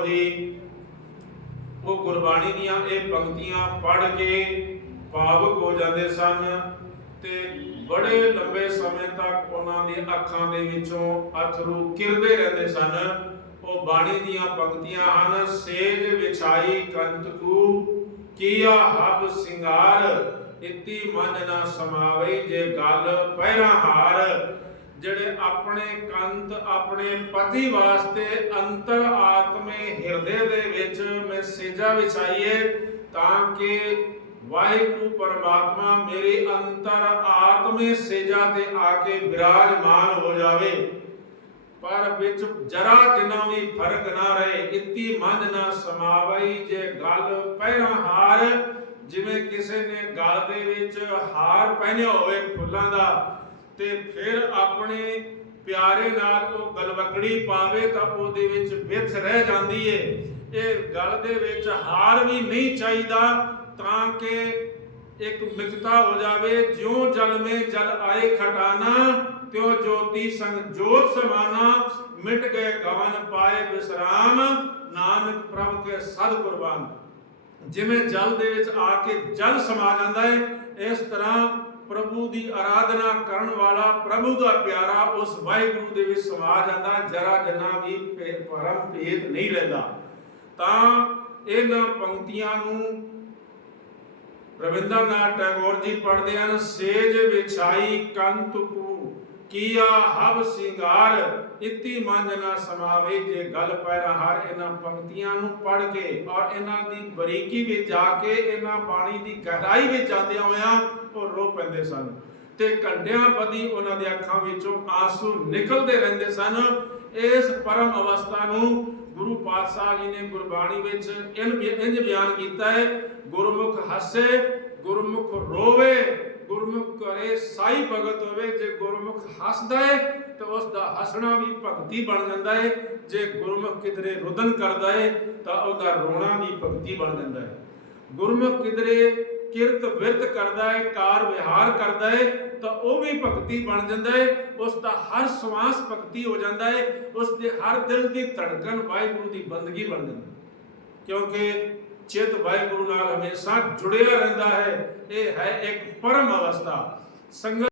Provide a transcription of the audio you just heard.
ਟੈਗੋਰ ਜੀ, ਉਹ ਗੁਰਬਾਣੀ ਦੀਆਂ ਇਹ ਪੰਕਤੀਆਂ ਪੜ੍ਹ ਕੇ ਭਾਵੁਕ ਹੋ ਜਾਂਦੇ ਸਨ ਤੇ ਬੜੇ ਲੰਬੇ ਸਮੇਂ ਤੱਕ ਉਹਨਾਂ ਦੀ ਅੱਖਾਂ ਦੇ ਵਿੱਚੋਂ ਅਥਰੂ ਕਿਰਦੇ ਰਹਿੰਦੇ ਸਨ। ਉਹ ਬਾਣੀ ਦੀਆਂ ਪੰਕਤੀਆਂ ਹਨ, ਸੇਜ ਵਿਛਾਈ ਕੰਤ ਕੂ, ਕੀਆ ਹਬ ਸਿੰਗਾਰ, ਇਤੀ ਮਨ ਨਾ ਸਮਾਵੇ ਜੇ ਗੱਲ ਪਹਿਰਾ ਹਾਰ। ਜਿਹੜੇ ਆਪਣੇ ਕੰਤ ਆਪਣੇ ਪਤੀ ਵਾਸਤੇ ਅੰਤਰ ਆਤਮੇ ਹਿਰਦੇ ਦੇ ਵਿੱਚ ਮੈਂ ਵਿਛਾਈਏ ਤਾਂ ਕਿ ਵਾਹਿਗੁਰੂ ਪਰਮਾਤਮਾ ਮੇਰੇ ਅੰਤਰ ਆਤਮੇ ਸੇਜਾ ਤੇ ਆ ਕੇ ਬਿਰਾਜਮਾਨ ਹੋ ਜਾਵੇ। ਪਰ ਵਿੱਚ ਜਰਾ ਜਿੰਨਾ ਵੀ ਫ਼ਰਕ ਨਾ ਰਹੇ, ਇਤੀ ਮਨ ਨਾ ਸਮਾਵਈ ਜੇ ਗੱਲ ਪਹਿਰਾ ਹਾਰ, ਜਿਵੇਂ ਕਿਸੇ ਨੇ ਗਲ ਦੇ ਵਿੱਚ ਹਾਰ ਪਹਿਨਿਆ ਹੋਵੇ ਫੁੱਲਾਂ ਦਾ ਤੇ ਫਿਰ ਆਪਣੇ ਪਿਆਰੇ ਨਾਲ ਉਹ ਗਲਵਕੜੀ ਪਾਵੇ ਤਾਂ ਉਹਦੇ ਵਿੱਚ ਵਿਥ ਰਹਿ ਜਾਂਦੀ ਏ। ਇਹ ਗਲ ਦੇ ਵਿੱਚ ਹਾਰ ਵੀ ਨਹੀਂ ਚਾਹੀਦਾ ਤਾਂ ਕਿ ਇੱਕ ਮਿਕਤਾ ਹੋ ਜਾਵੇ, ਜਿਉ ਜਲ ਮੇ ਜਲ ਆਏ ਖਟਾਨਾ, ਤਿਉ ਜੋਤੀ ਸੰਗ ਜੋਤ ਸਮਾਨਾ, ਮਿਟ ਗਏ ਗਵਨ ਪਾਏ ਵਿਸਰਾਮ ਨਾਨਕ ਪ੍ਰਭ ਕੇ ਸਦ ਕੁਰਬਾਨ। ਜਿਵੇਂ ਜਲ ਦੇ ਵਿੱਚ ਆ ਕੇ ਜਲ ਸਮਾ ਜਾਂਦਾ ਹੈ ਇਸ ਤਰ੍ਹਾਂ ਪ੍ਰਭੂ ਦੀ ਆਰਾਧਨਾ ਕਰਨ ਵਾਲਾ ਪ੍ਰਭੂ ਦਾ ਪਿਆਰਾ, ਉਸ ਵਾਹਿਗੁਰੂ ਦੇ ਵਿੱਚ ਸਮਾ ਜਾਂਦਾ ਜਰਾ ਜਨਾ ਵੀ ਭੇ- ਭੇਦ ਨਹੀਂ ਰਹਿੰਦਾ। ਤਾਂ ਇਹਨਾਂ ਪੰਕਤੀਆਂ ਨੂੰ ਰਵਿੰਦਰਨਾਥ ਟੈਗੋਰ ਜੀ ਪੜ੍ਹਦੇ ਹਨ, ਸੇਜ ਵਿਛਾਈ ਕੰਤ ਕੀਆ ਹਬ ਸਿੰਗਾਰ, ਇਤੀ ਮਨ ਨਾ ਸਮਾਵੇ ਜੇ ਗਲ ਪੈਰਾ ਹਰ ਇਹਨਾਂ ਪੰਕਤੀਆਂ ਨੂੰ ਪੜ੍ਹ ਕੇ ਔਰ ਇਹਨਾਂ ਦੀ ਬਰੀਕੀ ਵਿੱਚ ਜਾ ਕੇ ਇਹਨਾਂ ਬਾਣੀ ਦੀ ਗਹਿਰਾਈ ਵਿੱਚ ਜਾਂਦਿਆਂ ਹੋਇਆਂ ਉਹ ਰੋ ਪੈਂਦੇ ਸਨ ਤੇ ਘੰਟਿਆਂ ਬੱਧੀ ਉਹਨਾਂ ਦੇ ਅੱਖਾਂ ਵਿੱਚੋਂ ਆਂਸੂ ਨਿਕਲਦੇ ਰਹਿੰਦੇ ਸਨ। ਇਸ ਪਰਮ ਅਵਸਥਾ ਨੂੰ ਗੁਰੂ ਪਾਤਸ਼ਾਹ ਜੀ ਨੇ ਗੁਰਬਾਣੀ ਵਿੱਚ ਇਨ ਇੰਜ ਬਿਆਨ ਕੀਤਾ ਹੈ, ਗੁਰਮੁਖ ਹੱਸੇ, ਗੁਰਮੁਖ ਰੋਵੇ ਗੁਰਮੁਖ ਕਰੇ ਸਾਈ ਭਗਤ ਹੋਵੇ, ਜੇ ਗੁਰਮੁਖ ਹੱਸਦਾ ਹੈ ਤਾਂ ਉਸ ਦਾ ਹੱਸਣਾ ਵੀ ਭਗਤੀ ਬਣ ਜਾਂਦਾ ਹੈ ਜੇ ਗੁਰਮੁਖ ਕਿਧਰੇ ਰੁਦਨ ਕਰਦਾ ਹੈ ਤਾਂ ਉਹਦਾ ਰੋਣਾ ਵੀ ਭਗਤੀ ਬਣ ਜਾਂਦਾ ਹੈ ਗੁਰਮੁਖ ਕਿਧਰੇ ਕਿਰਤ ਵਿਰਤ ਕਰਦਾ ਹੈ ਕਾਰ ਵਿਹਾਰ ਕਰਦਾ ਹੈ ਤਾਂ ਉਹ ਵੀ ਭਗਤੀ ਬਣ ਜਾਂਦਾ ਹੈ ਉਸ ਦਾ ਹਰ ਸਵਾਸ ਭਗਤੀ ਹੋ ਜਾਂਦਾ ਹੈ ਉਸ ਦੇ ਹਰ ਦਿਲ ਦੀ ਧੜਕਣ ਵਾਹਿਗੁਰੂ ਦੀ ਬੰਦਗੀ ਬਣ ਜਾਂਦੀ ਕਿਉਂਕਿ ਚਿਤ ਵਾਹਿਗੁਰੂ ਨਾਲ ਹਮੇਸ਼ਾ ਜੁੜਿਆ ਰਹਿੰਦਾ ਹੈ। ਇਹ ਹੈ ਇੱਕ ਪਰਮ ਅਵਸਥਾ। ਸੰਗਤ